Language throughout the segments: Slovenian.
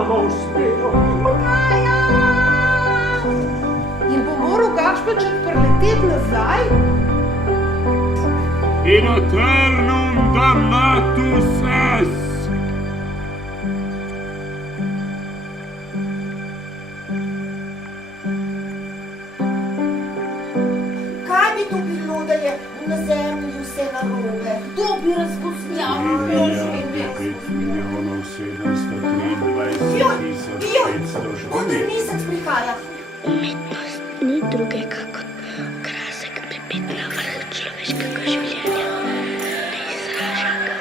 nama uspelo. In bo moral Gašperček preleteti nazaj? In eternum damnatus es. Kaj bi to bilo, da je na zemlji vse narobe? Kdo bi razpoznal? 5.723.500. Kot mesec prihaja. Umetnost ni drugega kot okrasek pripet na vrh človeškega življenja. Ne izraža ga.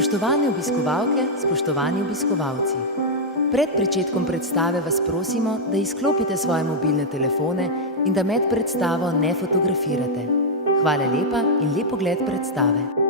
Spoštovane obiskovalke, spoštovani obiskovalci. Pred pričetkom predstave vas prosimo, da izklopite svoje mobilne telefone in da med predstavo ne fotografirate. Hvala lepa in lep ogled predstave.